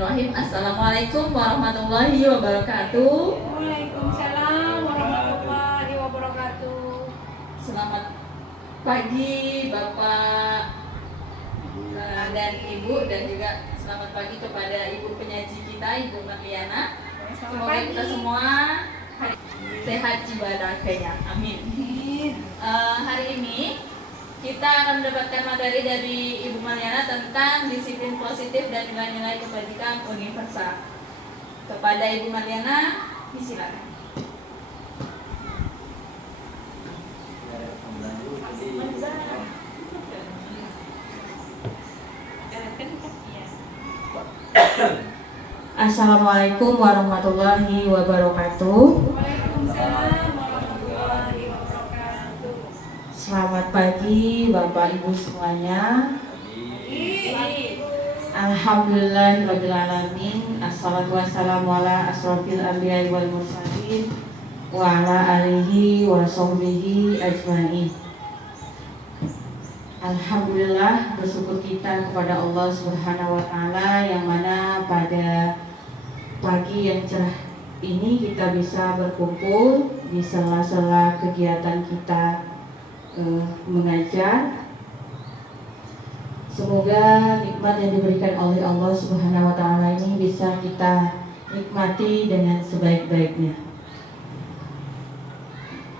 Bismillahirrahmanirrahim. Assalamualaikum warahmatullahi wabarakatuh. Waalaikumsalam warahmatullahi wabarakatuh. Selamat pagi Bapak dan Ibu, dan juga selamat pagi kepada Ibu penyaji kita, Ibu Marliana. Semoga kita semua sehat jiwa raganya. Amin. Hari ini kita akan mendapatkan materi dari Ibu Marliana tentang disiplin positif dan nilai-nilai kebajikan universal. Kepada Ibu Marliana, silakan. Assalamualaikum warahmatullahi wabarakatuh. Waalaikumsalam warahmatullahi wabarakatuh. Selamat pagi Bapak Ibu semuanya. Alhamdulillahirabbil alamin. Assalatu wassalamu ala asrofil anbiya'i wal mursalin wa ala alihi wa sahbihi ajmain. Alhamdulillah, bersyukur kita kepada Allah Subhanahu wa taala yang mana pada pagi yang cerah ini kita bisa berkumpul di sela-sela kegiatan kita mengajar. Semoga nikmat yang diberikan oleh Allah Subhanahu wa taala ini bisa kita nikmati dengan sebaik-baiknya.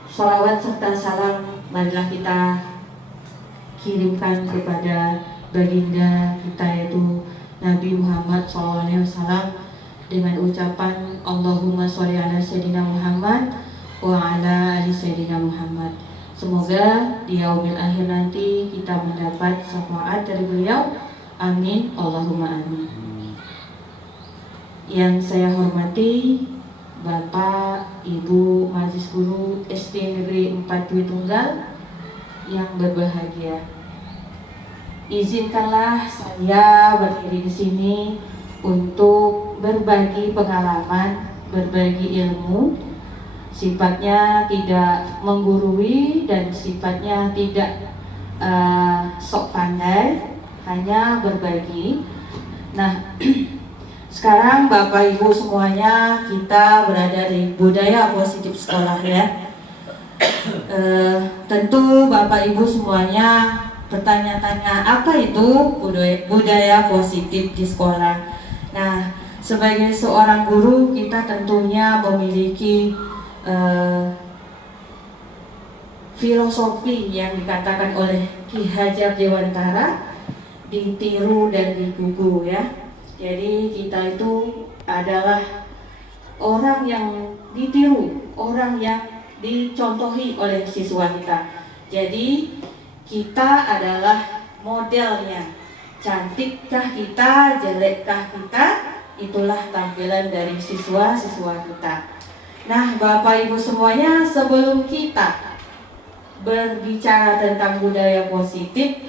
Shalawat serta salam marilah kita kirimkan kepada baginda kita yaitu Nabi Muhammad SAW dengan ucapan Allahumma sholli ala sayyidina Muhammad wa ala ali sayyidina Muhammad. Semoga di yaumil akhir nanti kita mendapat syafaat dari beliau. Amin, Allahumma amin. Yang saya hormati Bapak, Ibu, Majelis Guru SD Negeri 4 Dwi Tunggal yang berbahagia. Izinkanlah saya berdiri di sini untuk berbagi pengalaman, berbagi ilmu. Sifatnya tidak menggurui dan sifatnya tidak sok pandai, hanya berbagi. Nah, sekarang Bapak Ibu semuanya kita berada di budaya positif sekolah ya. Tentu Bapak Ibu semuanya bertanya-tanya apa itu budaya positif di sekolah. Nah, sebagai seorang guru kita tentunya memiliki filosofi yang dikatakan oleh Ki Hajar Dewantara, ditiru dan digugu ya. Jadi kita itu adalah orang yang ditiru, orang yang dicontohi oleh siswa kita. Jadi kita adalah modelnya. Cantikkah kita, jelekkah kita, itulah tampilan dari siswa-siswa kita. Nah, Bapak Ibu semuanya, sebelum kita berbicara tentang budaya positif,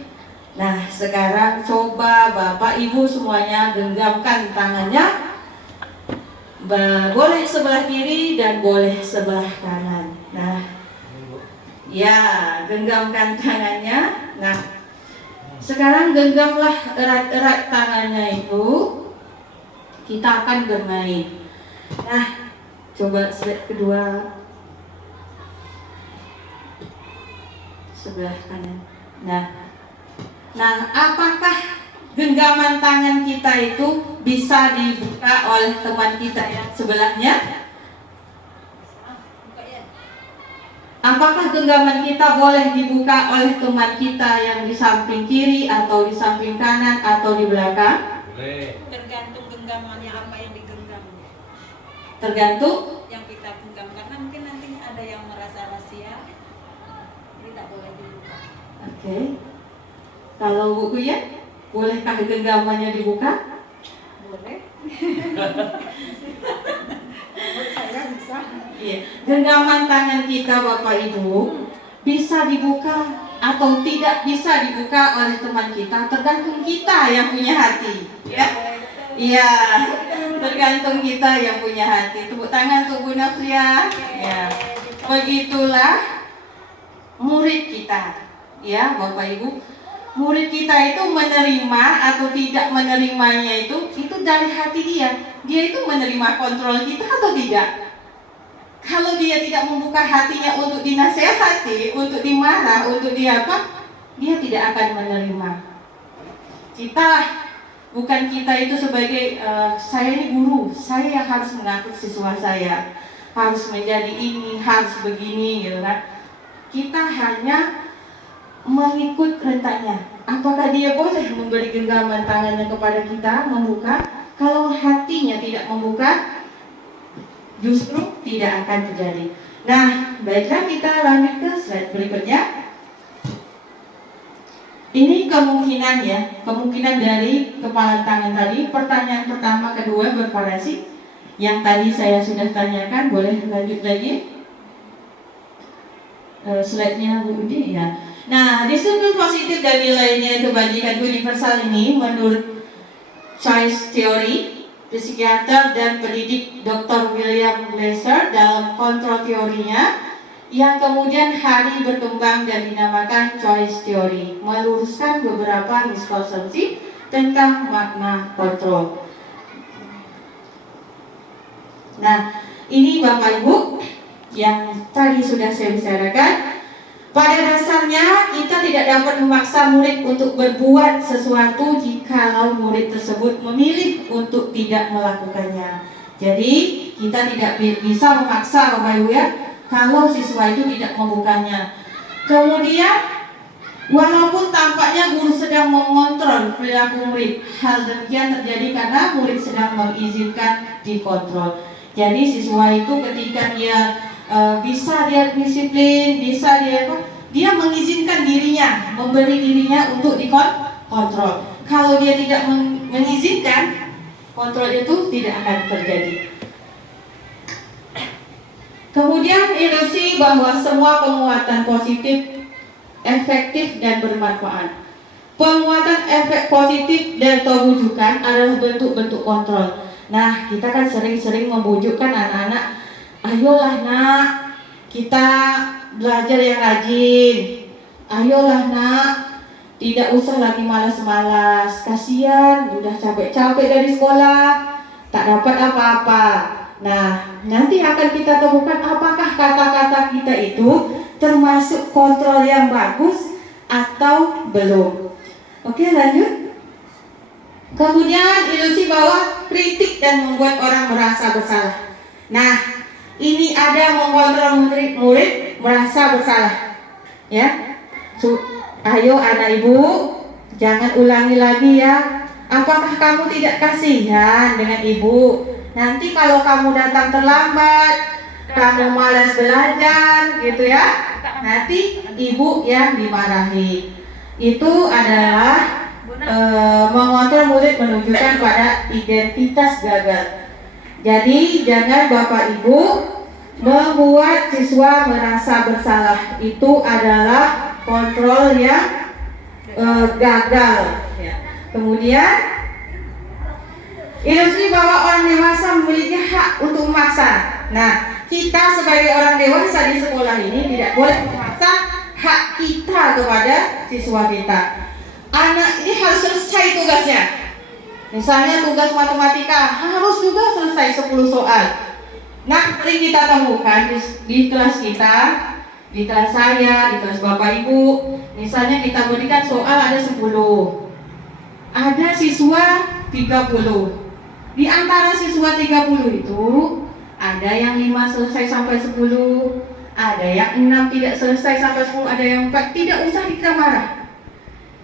nah sekarang coba Bapak Ibu semuanya genggamkan tangannya. Boleh sebelah kiri dan boleh sebelah kanan. Nah, ya, genggamkan tangannya. Nah, sekarang genggamlah erat-erat tangannya itu. Kita akan bermain. Nah, coba slide kedua, sebelah kanan. Nah, apakah genggaman tangan kita itu bisa dibuka oleh teman kita yang sebelahnya? Apakah genggaman kita boleh dibuka oleh teman kita yang di samping kiri atau di samping kanan atau di belakang? Boleh. Tergantung genggamannya apa yang digenggam. Tergantung Yang kita genggam, karena mungkin nanti ada yang merasa rahasia, jadi tak boleh dibuka. Oke. Kalau buku ya, bolehkah genggamannya dibuka? Boleh. Menurut saya bisa. Iya. Genggaman tangan kita Bapak Ibu bisa dibuka atau tidak bisa dibuka oleh teman kita, tergantung kita yang punya hati, ya. Iya, tergantung kita yang punya hati. Tepuk tangan untuk Bu Naflia. Ya. Begitulah murid kita, ya Bapak Ibu. Murid kita itu menerima atau tidak menerimanya itu itu dari hati dia itu menerima kontrol kita atau tidak? Kalau dia tidak membuka hatinya untuk dinasehati, untuk dimarah, untuk dia tidak akan menerima. Bukan kita itu sebagai saya ini guru, saya yang harus mengatur siswa saya, harus menjadi ini, harus begini, gitu kan. Kita hanya mengikut rentaknya. Apakah dia boleh memberi genggaman tangannya kepada kita, membuka? Kalau hatinya tidak membuka, justru tidak akan terjadi. Nah, baiklah kita lanjut ke slide berikutnya. Ini kemungkinan dari kepalan tangan tadi. Pertanyaan pertama, kedua bervariasi. Yang tadi saya sudah tanyakan, boleh lanjut lagi. Slide-nya Bu Udi ya. Nah, disiplin positif dan nilainya kebajikan universal ini menurut choice theory, psikiater dan pendidik Dr. William Glasser dalam kontrol teorinya, yang kemudian hari berkembang dan dinamakan choice theory, meluruskan beberapa miskonsepsi tentang makna kontrol. Nah, ini Bapak Ibu yang tadi sudah saya bicarakan. Pada dasarnya kita tidak dapat memaksa murid untuk berbuat sesuatu jikalau murid tersebut memilih untuk tidak melakukannya. Jadi kita tidak bisa memaksa Bapak Ibu ya, kalau siswa itu tidak membukanya. Kemudian walaupun tampaknya guru sedang mengontrol perilaku murid, hal demikian terjadi karena murid sedang mengizinkan dikontrol. Jadi siswa itu ketika dia bisa dia disiplin, bisa dia mengizinkan dirinya, memberi dirinya untuk dikontrol. Kalau dia tidak mengizinkan, kontrol itu tidak akan terjadi. Kemudian ilusi bahwa semua penguatan positif efektif dan bermanfaat. Penguatan efek positif dan terwujudkan adalah bentuk-bentuk kontrol. Nah, kita kan sering-sering membujukkan anak-anak, ayolah nak, kita belajar yang rajin. Ayolah nak, tidak usah lagi malas-malas. Kasihan, udah capek-capek dari sekolah, tak dapat apa-apa. Nah, nanti akan kita temukan apakah kata-kata kita itu termasuk kontrol yang bagus atau belum. Oke, lanjut. Kemudian ilusi bahwa kritik dan membuat orang merasa bersalah. Nah, ini ada mengontrol murid merasa bersalah. Ya, ayo anak ibu, jangan ulangi lagi ya. Apakah kamu tidak kasihan dengan ibu? Nanti kalau kamu datang terlambat, kamu malas belajar, gitu ya. Nanti ibu yang dimarahi. Itu adalah mengontrol murid menunjukkan pada identitas gagal. Jadi jangan Bapak Ibu membuat siswa merasa bersalah. Itu adalah kontrol yang gagal. Kemudian ilusi bahwa orang dewasa memiliki hak untuk memaksa. Nah, kita sebagai orang dewasa di sekolah ini tidak boleh memaksa hak kita kepada siswa kita. Anak ini harus selesai tugasnya. Misalnya tugas matematika harus juga selesai 10 soal. Nah, sering kita temukan di kelas kita, di kelas saya, di kelas Bapak Ibu, misalnya kita berikan soal ada 10. Ada siswa 30. Di antara siswa 30 itu ada yang 5 selesai sampai 10, ada yang 6 tidak selesai sampai 10, ada yang 4. Tidak usah kita marah.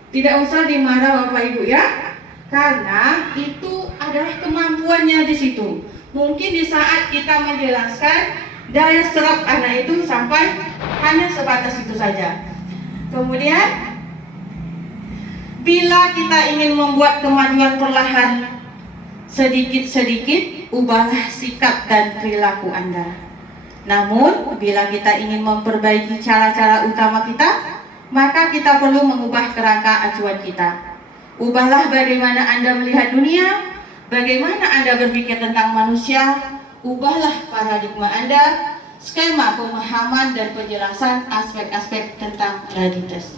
Tidak usah dimarah Bapak Ibu ya, karena itu adalah kemampuannya di situ. Mungkin di saat kita menjelaskan, daya serap anak itu sampai hanya sebatas itu saja. Kemudian bila kita ingin membuat kemajuan perlahan, sedikit-sedikit ubahlah sikap dan perilaku Anda. Namun bila kita ingin memperbaiki cara-cara utama kita, maka kita perlu mengubah kerangka acuan kita. Ubahlah bagaimana Anda melihat dunia, bagaimana Anda berpikir tentang manusia. Ubahlah paradigma Anda, skema pemahaman dan penjelasan aspek-aspek tentang realitas.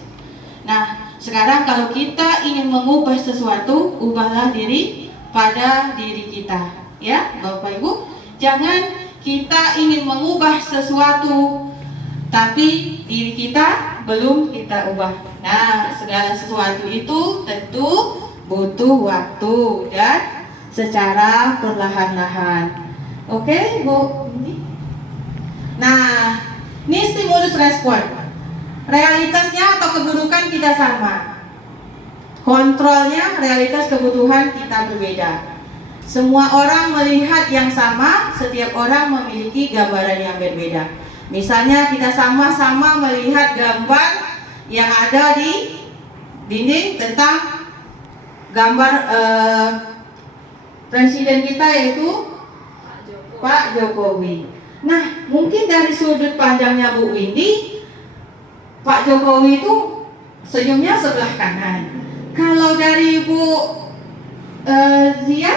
Nah, sekarang kalau kita ingin mengubah sesuatu, ubahlah diri pada diri kita. Ya, Bapak Ibu, jangan kita ingin mengubah sesuatu tapi diri kita belum kita ubah. Nah, segala sesuatu itu tentu butuh waktu dan secara perlahan-lahan. Oke, Bu. Nah, ini stimulus respon. Realitasnya atau keburukan kita sama. Kontrolnya, realitas kebutuhan kita berbeda. Semua orang melihat yang sama, setiap orang memiliki gambaran yang berbeda. Misalnya kita sama-sama melihat gambar yang ada di dinding tentang gambar presiden kita yaitu Pak Jokowi. Nah, mungkin dari sudut pandangnya Bu Windy, Pak Jokowi itu senyumnya sebelah kanan. Kalau dari Bu Zia,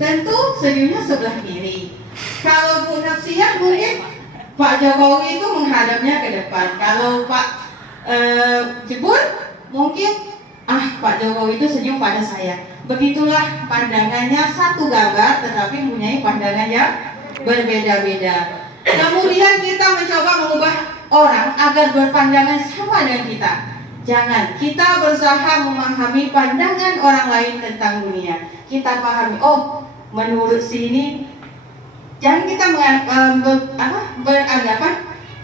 tentu senyumnya sebelah kiri. Kalau Bu Nafsia mungkin Pak Jokowi itu menghadapnya ke depan. Kalau Pak Jebur mungkin Pak Jokowi itu senyum pada saya. Begitulah pandangannya, satu gambar tetapi mempunyai pandangan yang berbeda-beda. Kemudian kita mencoba mengubah orang agar berpandangan sama dengan kita. Jangan, kita berusaha memahami pandangan orang lain tentang dunia. Kita pahami, oh menurut sini, jangan kita beranggapan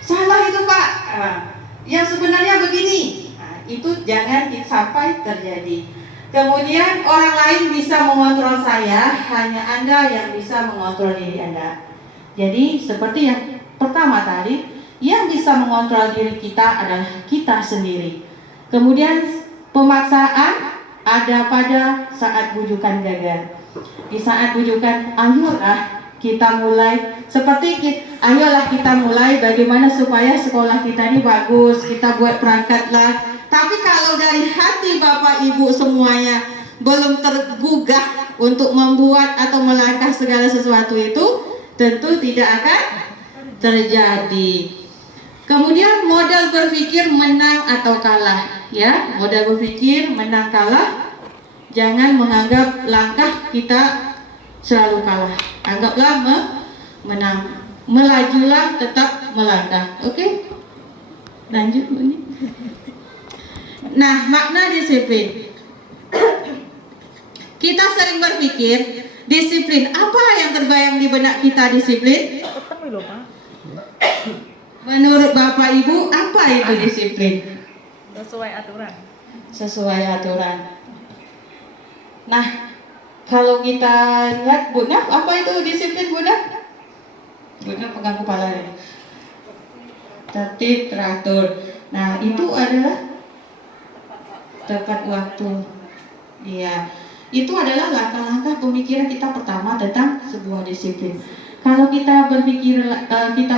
salah itu Pak. Yang sebenarnya begini. Itu jangan sampai terjadi. Kemudian orang lain bisa mengontrol saya, hanya Anda yang bisa mengontrol diri Anda. Jadi seperti yang pertama tadi, yang bisa mengontrol diri kita adalah kita sendiri. Kemudian pemaksaan ada pada saat bujukan gagal. Di saat bujukan, ayolah kita mulai, ayolah kita mulai bagaimana supaya sekolah kita ini bagus, kita buat perangkatlah. Tapi kalau dari hati Bapak Ibu semuanya belum tergugah untuk membuat atau melangkah segala sesuatu itu, tentu tidak akan terjadi. Kemudian modal berpikir menang atau kalah, ya, modal berpikir menang kalah. Jangan menganggap langkah kita selalu kalah. Anggaplah menang. Melajulah, tetap melangkah. Oke? Lanjut ini. Nah, makna disiplin. Kita sering berpikir disiplin. Apa yang terbayang di benak kita disiplin? Menurut Bapak Ibu, apa itu disiplin? Sesuai aturan. Sesuai aturan. Nah, kalau kita lihat Bunda, apa itu disiplin Bunda? Bunda pegang kepala ini. Tertib, teratur. Nah, itu adalah tepat waktu. Iya. Itu adalah langkah-langkah pemikiran kita pertama tentang sebuah disiplin. Kalau kita berpikir, kita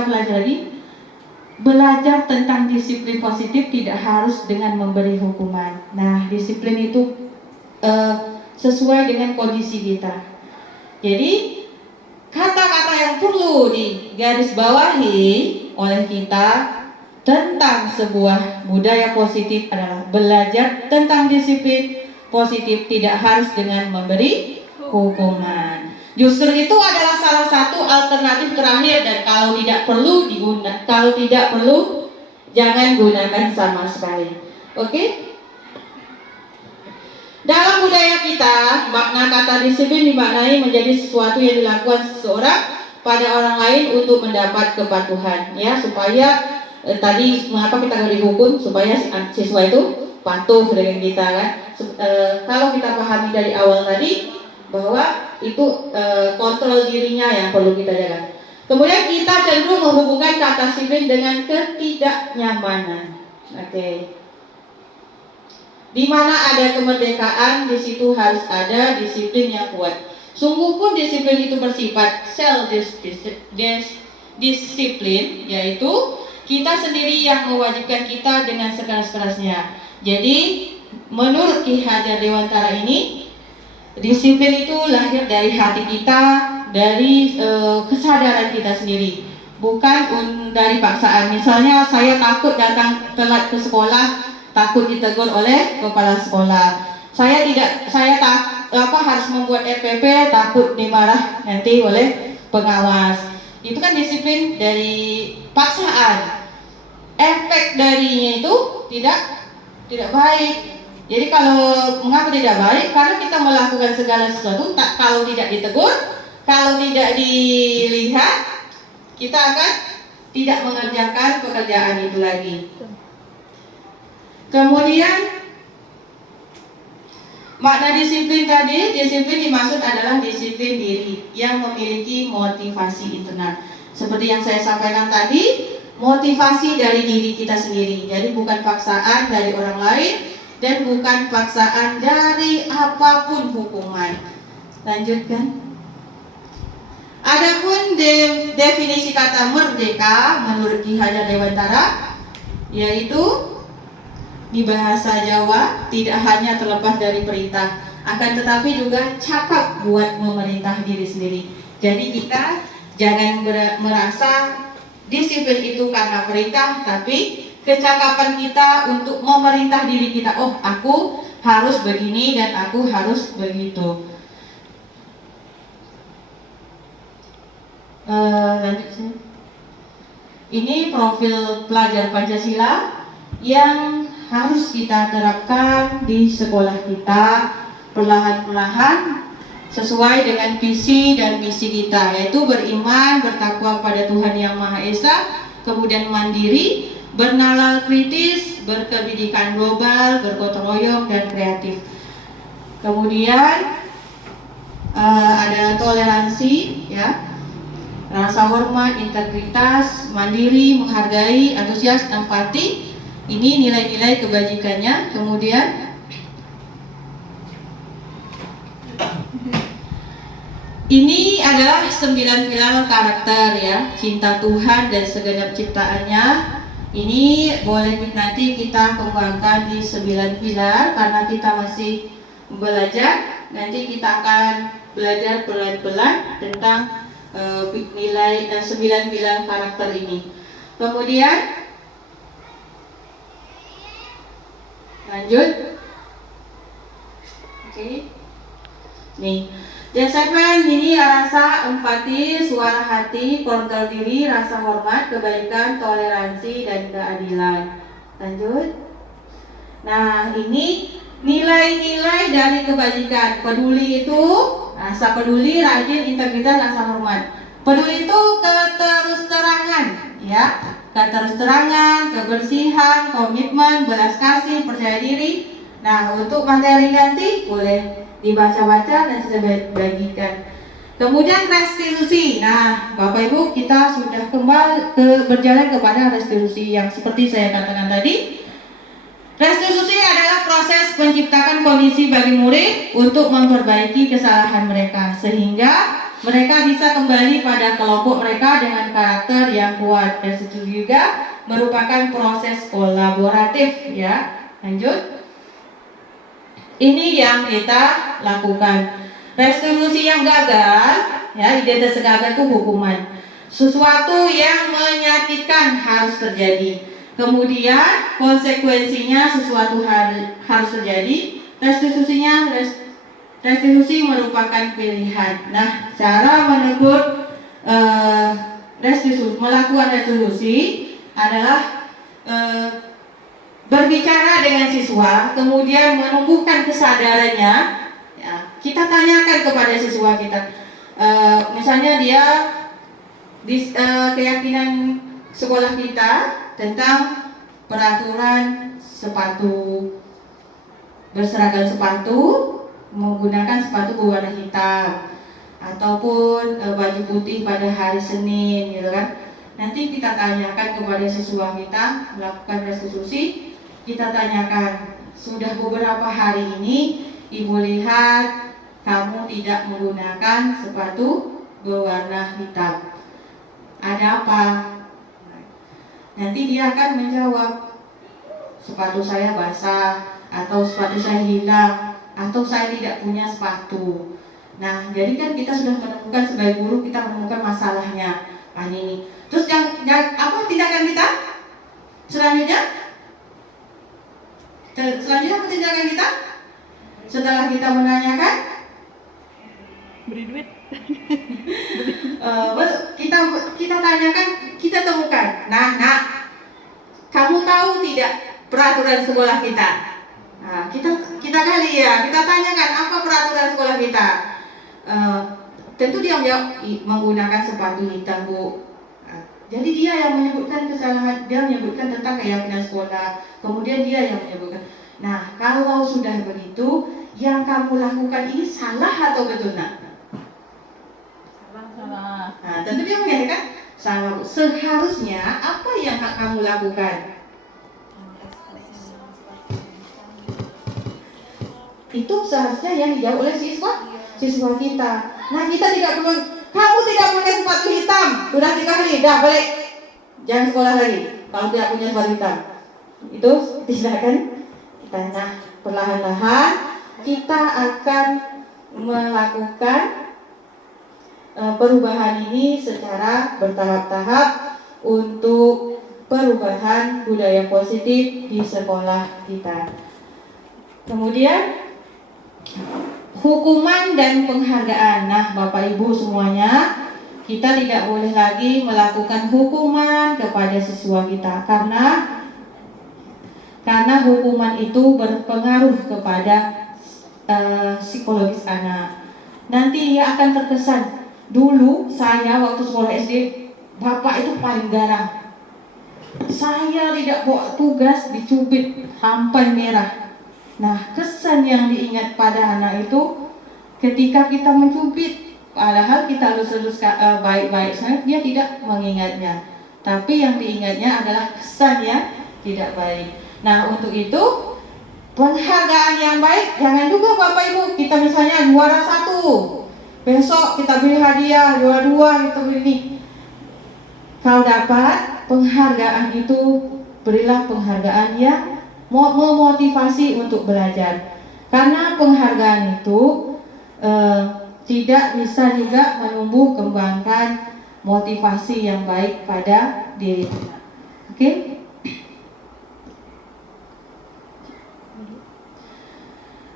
belajar tentang disiplin positif tidak harus dengan memberi hukuman. Nah, disiplin itu sesuai dengan kondisi kita. Jadi kata-kata yang perlu digarisbawahi oleh kita tentang sebuah budaya positif adalah belajar tentang disiplin positif tidak harus dengan memberi hukuman. Justru itu adalah salah satu alternatif terakhir, dan kalau tidak perlu jangan gunakan sama sekali. Oke? Dalam budaya kita, makna kata disiplin dimaknai menjadi sesuatu yang dilakukan seseorang pada orang lain untuk mendapat kepatuhan, ya, supaya tadi mengapa kita dihukum, supaya siswa itu patuh dengan kita, kan? Kalau kita pahami dari awal tadi bahwa itu kontrol dirinya yang perlu kita jaga. Kemudian kita cenderung menghubungkan kata disiplin dengan ketidaknyamanan. Oke. Di mana ada kemerdekaan, di situ harus ada disiplin yang kuat. Sungguh pun disiplin itu bersifat self-disiplin, yaitu kita sendiri yang mewajibkan kita dengan sekeras-kerasnya. Jadi menurut Ki Hajar Dewantara ini, disiplin itu lahir dari hati kita, dari kesadaran kita sendiri, bukan dari paksaan. Misalnya saya takut datang telat ke sekolah, takut ditegur oleh kepala sekolah. Saya harus membuat RPP takut dimarah nanti oleh pengawas. Itu kan disiplin dari paksaan. Efek darinya itu tidak baik. Jadi kalau mengapa tidak baik? Karena kita melakukan segala sesuatu kalau tidak ditegur, kalau tidak dilihat, kita akan tidak mengerjakan pekerjaan itu lagi. Kemudian makna disiplin tadi, disiplin dimaksud adalah disiplin diri yang memiliki motivasi internal. Seperti yang saya sampaikan tadi, motivasi dari diri kita sendiri. Jadi bukan paksaan dari orang lain dan bukan paksaan dari apapun hukuman. Lanjutkan. Adapun definisi kata merdeka menurut Ki Hajar Dewantara, yaitu di bahasa Jawa tidak hanya terlepas dari perintah, akan tetapi juga cakap buat memerintah diri sendiri. Jadi kita jangan merasa disiplin itu karena perintah, tapi kecakapan kita untuk memerintah diri kita. Oh, aku harus begini dan aku harus begitu. Lanjut. Ini profil pelajar Pancasila yang harus kita terapkan di sekolah kita perlahan-lahan sesuai dengan visi dan misi kita, yaitu beriman, bertakwa pada Tuhan Yang Maha Esa, kemudian mandiri, bernalar kritis, berkebidikan global, bergotong royong, dan kreatif. Kemudian ada toleransi, ya, rasa hormat, integritas, mandiri, menghargai, antusias, empati. Ini nilai-nilai kebajikannya. Kemudian ini adalah 9 pilar karakter, ya, cinta Tuhan dan segenap ciptaannya. Ini boleh nanti kita kembangkan di 9 pilar karena kita masih belajar. Nanti kita akan belajar pelan-pelan tentang nilai 9 pilar karakter ini. Kemudian lanjut. Oke. Nih, D7 ini rasa, empati, suara hati, kontrol diri, rasa hormat, kebaikan, toleransi, dan keadilan. Lanjut. Nah, ini nilai-nilai dari kebajikan. Peduli itu rasa peduli, rajin, integritas, rasa hormat. Peduli itu keterus-terangan, ya, keterus-terangan, kebersihan, komitmen, belas kasih, percaya diri. Nah, untuk materi nanti boleh dibaca-baca dan saya bagikan. Kemudian restitusi. Nah, Bapak Ibu, kita sudah berjalan kepada restitusi yang seperti saya katakan tadi. Restitusi adalah proses menciptakan kondisi bagi murid untuk memperbaiki kesalahan mereka sehingga mereka bisa kembali pada kelompok mereka dengan karakter yang kuat. Restitusi juga merupakan proses kolaboratif, ya. Lanjut. Ini yang kita lakukan. Restitusi yang gagal, ya, identitas gagal itu hukuman. Sesuatu yang menyakitkan harus terjadi. Kemudian konsekuensinya sesuatu harus terjadi. Restitusi merupakan pilihan. Nah, cara menegur melakukan restitusi adalah berbicara dengan siswa, kemudian menumbuhkan kesadarannya. Ya, kita tanyakan kepada siswa kita, misalnya dia keyakinan sekolah kita tentang peraturan sepatu, berseragam sepatu, menggunakan sepatu berwarna hitam, ataupun baju putih pada hari Senin, gitu kan. Nanti kita tanyakan kepada siswa kita, melakukan restitusi. Kita tanyakan, sudah beberapa hari ini Ibu lihat kamu tidak menggunakan sepatu berwarna hitam. Ada apa? Nanti dia akan menjawab, sepatu saya basah, atau sepatu saya hilang, atau saya tidak punya sepatu. Nah, jadi kan kita sudah menemukan sebagai guru, kita menemukan masalahnya. Nah, ini. Terus apa tindakan kita? Selanjutnya apa tindakan kita? Setelah kita menanyakan, Beri duit. Kita tanyakan, kita temukan. Nah, kamu tahu tidak peraturan sekolah kita? Nah, kita kali ya, kita tanyakan apa peraturan sekolah kita. Tentu dia menjawab menggunakan sepatu hitam, Bu. Nah, jadi dia yang menyebutkan kesalahan, dia menyebutkan tentang keyakinan sekolah. Kemudian dia yang menyebutkan. Nah, kalau sudah begitu, yang kamu lakukan ini salah atau betul, nak? Salah. Nah, tentu dia mengatakan salah. Seharusnya apa yang kamu lakukan? Itu seharusnya yang dijawab oleh siswa kita. Nah, kita tidak perlu. Kamu tidak pakai sepatu hitam. Sudah 3 kali, dah balik. Jangan sekolah lagi. Kalau tidak punya sepatu hitam. Itu tidak kan? Kita perlahan-lahan kita akan melakukan perubahan ini secara bertahap-tahap untuk perubahan budaya positif di sekolah kita. Kemudian hukuman dan penghargaan. Nah, Bapak Ibu semuanya, kita tidak boleh lagi melakukan hukuman kepada siswa kita karena hukuman itu berpengaruh kepada psikologis anak. Nanti dia akan terkesan. Dulu saya waktu sekolah SD, bapak itu paling garang. Saya tidak bawa tugas, dicubit sampai merah. Nah, kesan yang diingat pada anak itu ketika kita mencubit, padahal kita lulus baik-baik saja, dia tidak mengingatnya. Tapi yang diingatnya adalah kesan yang tidak baik. Nah, untuk itu penghargaan yang baik, jangan juga Bapak Ibu kita misalnya juara 1, besok kita beri hadiah juara 2, kita beri ini. Kalau dapat penghargaan itu, berilah penghargaan yang memotivasi untuk belajar. Karena penghargaan itu tidak bisa juga menumbuh kembangkan motivasi yang baik pada diri kita. Oke?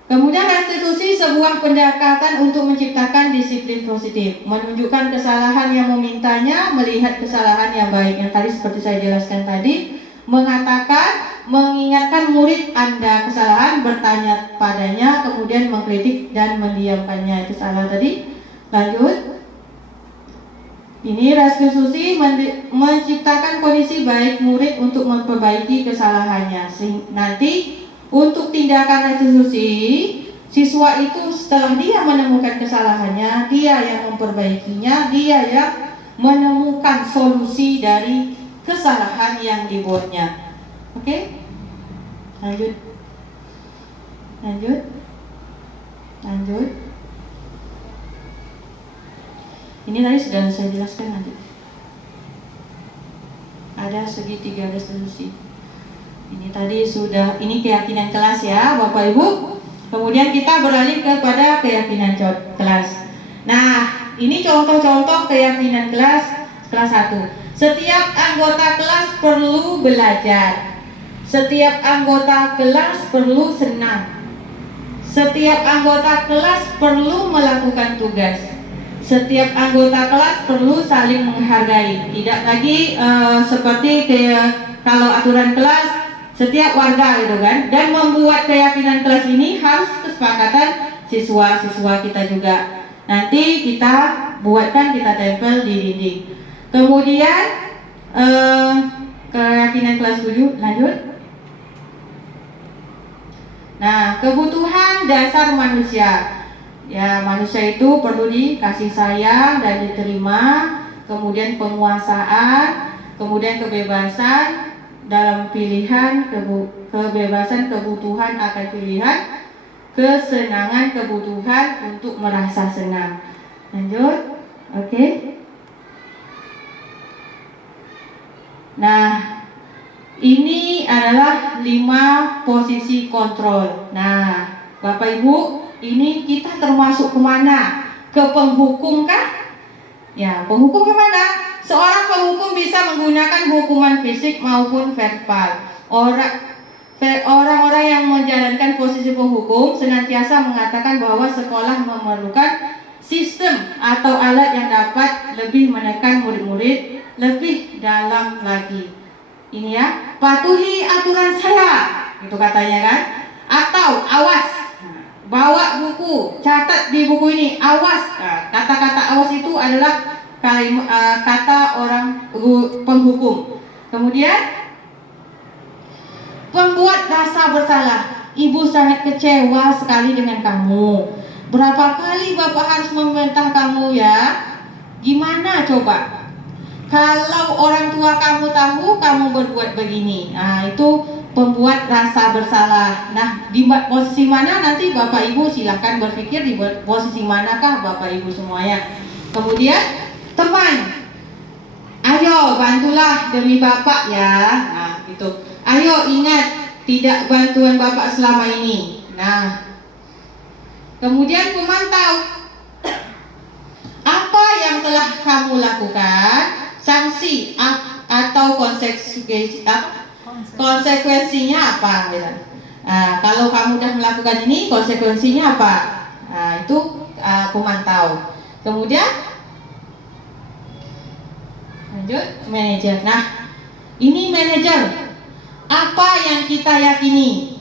Kemudian restitusi sebuah pendekatan untuk menciptakan disiplin positif, menunjukkan kesalahan yang memintanya, melihat kesalahan yang baik. Yang tadi seperti saya jelaskan tadi, mengatakan, mengingatkan murid Anda kesalahan, bertanya padanya, kemudian mengkritik dan mendiamkannya. Itu salah tadi. Lanjut. Ini restitusi menciptakan kondisi baik murid untuk memperbaiki kesalahannya. Nanti untuk tindakan restitusi, siswa itu setelah dia menemukan kesalahannya, dia yang memperbaikinya, dia yang menemukan solusi dari kesalahan yang dibuatnya. Oke? Lanjut. Ini tadi sudah saya jelaskan nanti. Ada segitiga restitusi. Ini tadi sudah, ini keyakinan kelas ya Bapak Ibu. Kemudian kita beralih kepada keyakinan kelas. Nah, ini contoh-contoh keyakinan kelas 1. Setiap anggota kelas perlu belajar. Setiap anggota kelas perlu senang. Setiap anggota kelas perlu melakukan tugas. Setiap anggota kelas perlu saling menghargai. Tidak lagi seperti kalau aturan kelas setiap warga gitu kan. Dan membuat keyakinan kelas ini harus kesepakatan siswa-siswa kita juga. Nanti kita buatkan, kita tempel di dinding. Kemudian keyakinan kelas 7, lanjut. Nah, kebutuhan dasar manusia. Ya, manusia itu perlu dikasih sayang dan diterima. Kemudian penguasaan, kemudian kebebasan dalam pilihan, kebebasan kebutuhan akan pilihan, kesenangan kebutuhan untuk merasa senang. Lanjut. Oke. Nah, ini adalah 5 posisi kontrol. Nah, Bapak Ibu, ini kita termasuk kemana? Ke penghukum kah? Ya, penghukum kemana? Seorang penghukum bisa menggunakan hukuman fisik maupun verbal. Orang-orang yang menjalankan posisi penghukum senantiasa mengatakan bahwa sekolah memerlukan sistem atau alat yang dapat lebih menekan murid-murid lebih dalam lagi. Ini ya, patuhi aturan saya, itu katanya kan. Atau awas, bawa buku, catat di buku ini, awas. Kata-kata awas itu adalah kata orang penghukum. Kemudian pembuat rasa bersalah. Ibu sangat kecewa sekali dengan kamu. Berapa kali Bapak harus membantah kamu ya? Gimana coba? Kalau orang tua kamu tahu kamu berbuat begini, nah itu pembuat rasa bersalah. Nah, di posisi mana nanti Bapak Ibu silahkan berpikir di posisi manakah Bapak Ibu semuanya. Kemudian teman, ayo bantulah demi Bapak ya. Nah itu, ayo ingat tidak bantuan Bapak selama ini. Nah, kemudian pemantau, apa yang telah kamu lakukan? Sanksi atau konsekuensinya apa? Nah, kalau kamu sudah melakukan ini, konsekuensinya apa? Nah, itu pemantau. Kemudian lanjut, manajer. Nah, ini manajer. Apa yang kita yakini?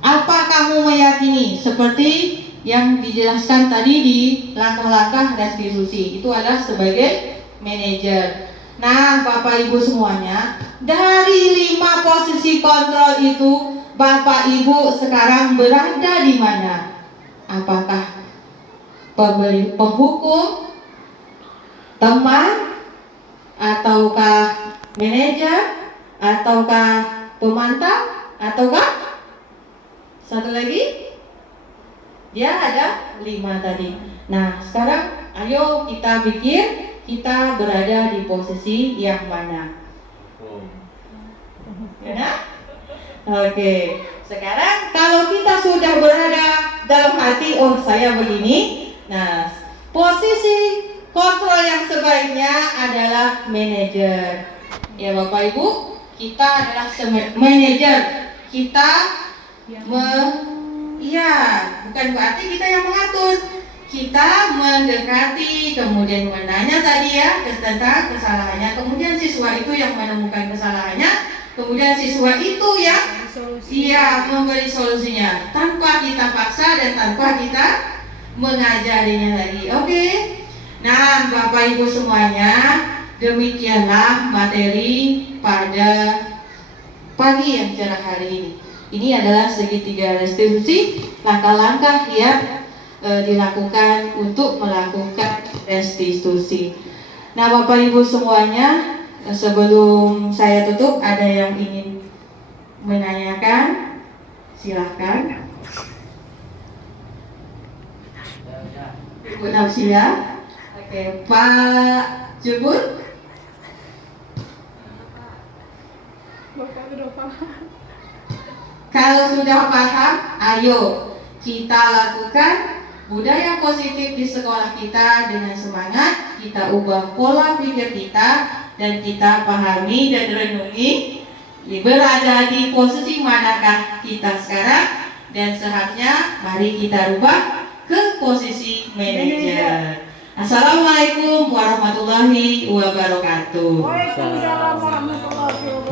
Apa kamu meyakini? Seperti yang dijelaskan tadi di langkah-langkah restitusi, itu adalah sebagai manajer. Nah, Bapak Ibu semuanya, dari 5 posisi kontrol itu, Bapak Ibu sekarang berada di mana? Apakah penghukum, teman, ataukah manajer, ataukah pemantau, ataukah satu lagi? Dia ada 5 tadi. Nah, sekarang ayo kita pikir kita berada di posisi yang mana? Ya, oke. Sekarang kalau kita sudah berada dalam hati, oh saya begini. Nah, posisi kontrol yang sebaiknya adalah manajer. Ya Bapak Ibu, kita adalah manajer. Kita bukan berarti kita yang mengatur. Kita mendekati, kemudian menanya tadi ya tentang kesalahannya. Kemudian siswa itu yang menemukan kesalahannya. Kemudian siswa itu yang memberi solusinya tanpa kita paksa dan tanpa kita mengajarinya lagi. Oke. Nah, Bapak Ibu semuanya, demikianlah materi pada pagi yang cerah hari ini. Ini adalah segitiga restitusi, langkah-langkah yang dilakukan untuk melakukan restitusi. Nah, Bapak Ibu semuanya, sebelum saya tutup, ada yang ingin menanyakan? Silahkan. Ibu Nafsia. Oke, Pak Jebut. Kalau sudah paham, ayo kita lakukan budaya positif di sekolah kita dengan semangat. Kita ubah pola pikir kita dan kita pahami dan renungi berada di posisi manakah kita sekarang, dan seharusnya mari kita rubah ke posisi manajer. Assalamualaikum warahmatullahi wabarakatuh. Waalaikumsalam warahmatullahi wabarakatuh.